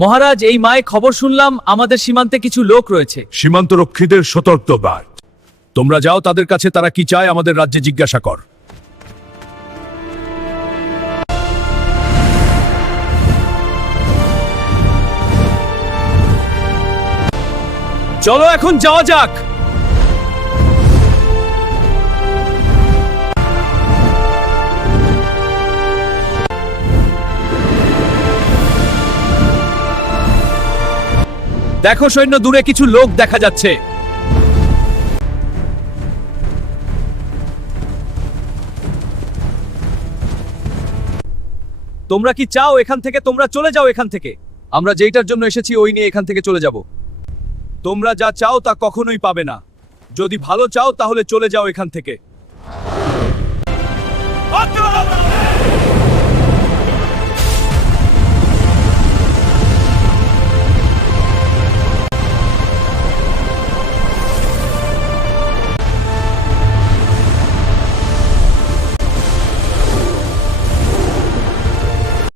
মহারাজ, এই মায়ে খবর শুনলাম আমাদের সীমান্তে কিছু লোক রয়েছে। সীমান্ত রক্ষীদের সতর্কবার্তা। তোমরা যাও তাদের কাছে, তারা কি চায় আমাদের রাজ্যে জিজ্ঞাসা কর। চলো এখন যাওয়া যাক। দেখো সৈন্য, দূরে কিছু লোক দেখা যাচ্ছে। তোমরা কি চাও এখান থেকে? তোমরা চলে যাও এখান থেকে। আমরা যেইটার জন্য এসেছি ওই নিয়ে এখান থেকে চলে যাব। তোমরা যা চাও তা কখনোই পাবে না। যদি ভালো চাও তাহলে চলে যাও এখান থেকে।